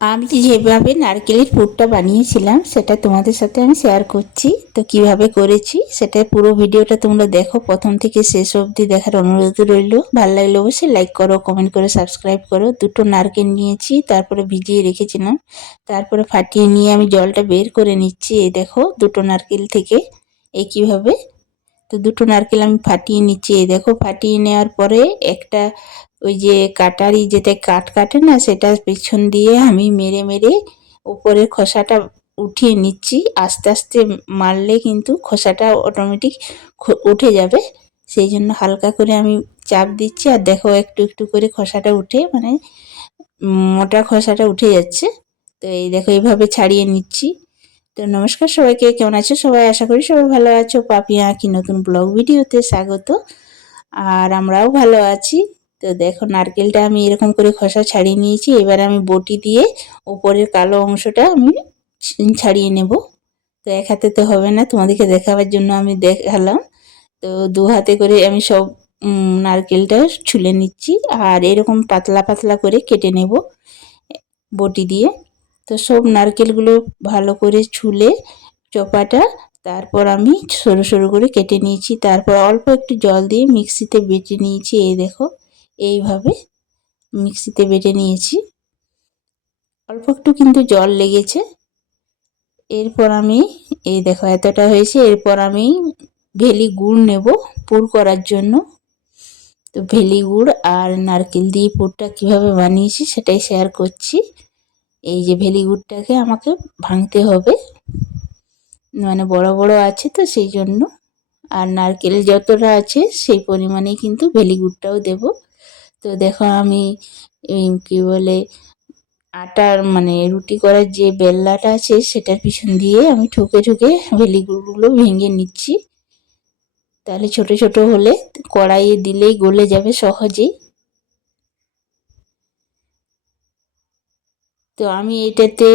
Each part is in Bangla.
আমি যেভাবে নারকেলের পুরটা বানিয়েছিলাম, সেটা তোমাদের সাথে আমি শেয়ার করছি। তো কীভাবে করেছি সেটা পুরো ভিডিওটা তোমরা দেখো। প্রথম থেকে শেষ অবধি দেখার অনুরোধ রইল। ভালো লাগলে অবশ্যই লাইক করো কমেন্ট করে সাবস্ক্রাইব করো। দুটো নারকেল নিয়েছি, তারপরে ভিজিয়ে রেখেছিলাম। তারপরে ফাটিয়ে নিয়ে আমি জলটা বের করে নিচ্ছি। এই দেখো, দুটো নারকেল থেকে। এই কীভাবে? তো দুটো নারকেল আমি ফাটিয়ে নিচ্ছি। এই দেখো, ফাটিয়ে নেওয়ার পরে একটা ওই যে কাটারি যেটা কাট কাটে না, সেটা পেছন দিয়ে আমি মেরে মেরে উপরের খোসাটা উঠিয়ে নিচ্ছি। আস্তে আস্তে মারলে কিন্তু খোসাটা অটোমেটিক উঠে যাবে। সেই জন্য হালকা করে আমি চাপ দিচ্ছি আর দেখো একটু একটু করে খোসাটা উঠে মানে মোটা খোসাটা উঠে যাচ্ছে। তো এই দেখো এইভাবে ছাড়িয়ে নিচ্ছি। তো নমস্কার সবাইকে, কেমন আছো সবাই? আশা করি সবাই ভালো আছো। পাপিয়া কি নতুন ব্লগ ভিডিওতে স্বাগত। আর আমরাও ভালো আছি। তো দেখো নারকেলটা আমি এরকম করে খসা ছাড়িয়ে নিয়েছি, এবার আমি বটি দিয়ে ওপরের কালো অংশটা আমি ছাড়িয়ে নেব। তো এক হাতে তো হবে না, তোমাদেরকে দেখাবার জন্য আমি দেখালাম। তো দু হাতে করে আমি সব নারকেলটা ছুলে নিচ্ছি আর এরকম পাতলা পাতলা করে কেটে নেব বটি দিয়ে। তো সব নারকেলগুলো ভালো করে ছুলে চপাটা তারপর আমি সরু সরু করে কেটে নিয়েছি। তারপর অল্প একটু জল দিয়ে মিক্সিতে বেটে নিয়েছি, এই দেখো। এইভাবে মিক্সিতে বেটে নিয়েছি। অল্প একটু কিন্তু জল লেগেছে। এরপর আমি, এই দেখো এতটা হয়েছে, এরপর আমি ভেলি গুড় নেব পুর করার জন্য। তো ভেলি গুড় আর নারকেল দিয়ে পুরটা কীভাবে বানিয়েছি সেটাই শেয়ার করছি। এই যে ভেলি গুড়টাকে আমাকে ভাঙতে হবে। মানে বড় বড় আছে তো সেই জন্য। আর নারকেল যতটা আছে সেই পরিমাণেই কিন্তু ভেলি গুড়টাও দেবো। তো দেখো আমি কি বলে, আটার মানে রুটি করার যে বেল্লাটা আছে সেটার পিছন দিয়ে আমি ঠুকে ঠুকে ভেলিগুলো ভেঙে নিচ্ছি। তাহলে ছোট ছোট হলে কড়াইয়ে দিলেই গলে যাবে সহজেই। তো আমি এটাতে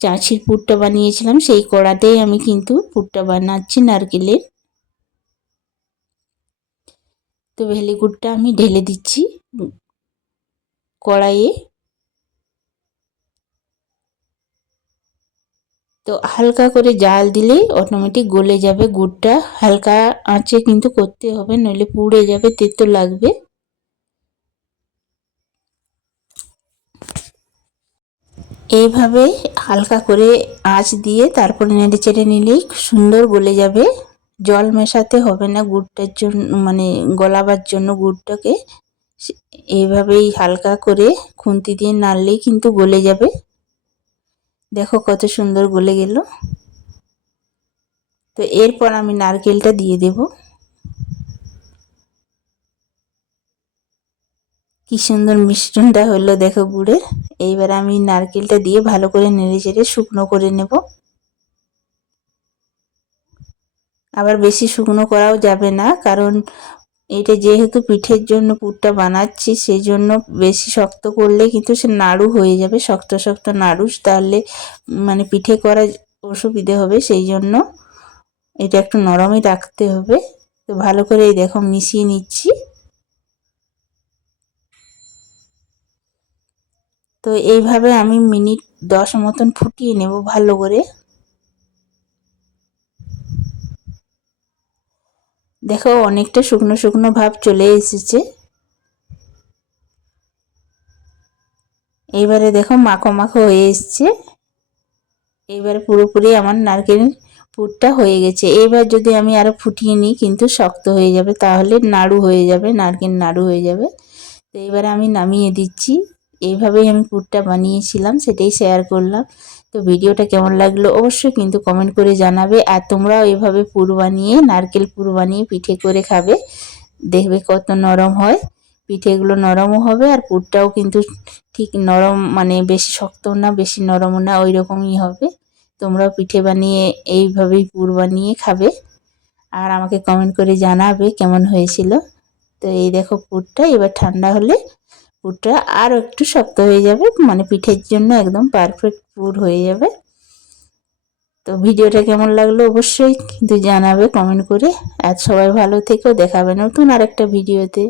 চাঁচির পুরটা বানিয়েছিলাম, সেই কড়াতেই আমি কিন্তু পুরটা বানাচ্ছি নারকেলের। তো ভেলিগুড়টা আমি ঢেলে দিচ্ছি। কড়াইয়ে। তো হালকা করে জাল দিলেই অটোমেটিক গলে যাবে গুড়টা। হালকা আঁচে কিন্তু করতে হবে, নইলে পুড়ে যাবে, তেতো লাগবে। এইভাবে হালকা করে আঁচ দিয়ে তারপর নেড়ে চেড়ে নিলেই সুন্দর গলে যাবে। জল মেশাতে হবে না গুড়টার জন্য মানে গলাবার জন্য গুড়টাকে। এইভাবেই হালকা করে খুন্তি দিয়ে নাড়লেই কিন্তু গলে যাবে। দেখো কত সুন্দর গলে গেল। তো এরপর আমি নারকেলটা দিয়ে দেব। কি সুন্দর মিশ্রণটা হলো দেখো গুড়ের এইবার আমি নারকেলটা দিয়ে ভালো করে নেড়ে চেড়ে শুকনো করে নেব। আবার বেশি শুকনো করাও যাবে না, কারণ এটা যেহেতু পিঠের জন্য পুরটা বানাচ্ছি সেই জন্য বেশি শক্ত করলে কিন্তু সে নাড়ু হয়ে যাবে, শক্ত শক্ত নাড়ু, তাহলে মানে পিঠে করা অসুবিধে হবে সেই জন্য এটা একটু নরমই রাখতে হবে। তো ভালো করে এই দেখো মিশিয়ে নিচ্ছি। তো এইভাবে আমি মিনিট দশ মতন ফুটিয়ে নেব ভালো করে। দেখো, অনেকটা শুকনো শুকনো ভাব চলে এসেছে। এইবারে দেখো, মাখো মাখো হয়ে এসছে। এইবারে পুরোপুরি আমার নারকেল পুরটা হয়ে গেছে। এবার যদি আমি আরও ফুটিয়ে নিই, কিন্তু শক্ত হয়ে যাবে, তাহলে নাড়ু হয়ে যাবে, নারকেল নাড়ু হয়ে যাবে। তো এবারে আমি নামিয়ে দিচ্ছি। এইভাবেই আমি পুরটা বানিয়েছিলাম, সেটাই শেয়ার করলাম। তো ভিডিওটা কেমন লাগল অবশ্যই কিন্তু কমেন্ট করে জানাবে। আর তোমরাও এভাবে পুর বানিয়ে, নারকেল পুর বানিয়ে পিঠে করে খাবে। দেখবে কত নরম হয়। পিঠেগুলো নরমও হবে আর পুরটাও কিন্তু ঠিক নরম মানে বেশি শক্ত না, বেশি নরমও না ওই রকমই হবে। তোমরাও পিঠে বানিয়ে এইভাবেই পুর বানিয়ে খাবে। আর আমাকে কমেন্ট করে জানাবে কেমন হয়েছিল। তো এই দেখো পুরটা, এবার ঠান্ডা হলে পুরটা আরও একটু শক্ত হয়ে যাবে মানে পিঠের জন্য একদম পারফেক্ট পুর হয়ে যাবে। তো ভিডিওটা কেমন লাগল অবশ্যই কিন্তু জানাবে কমেন্ট করে। আর সবাই ভালো থেকেও দেখাবে নতুন আরেকটা ভিডিওতে।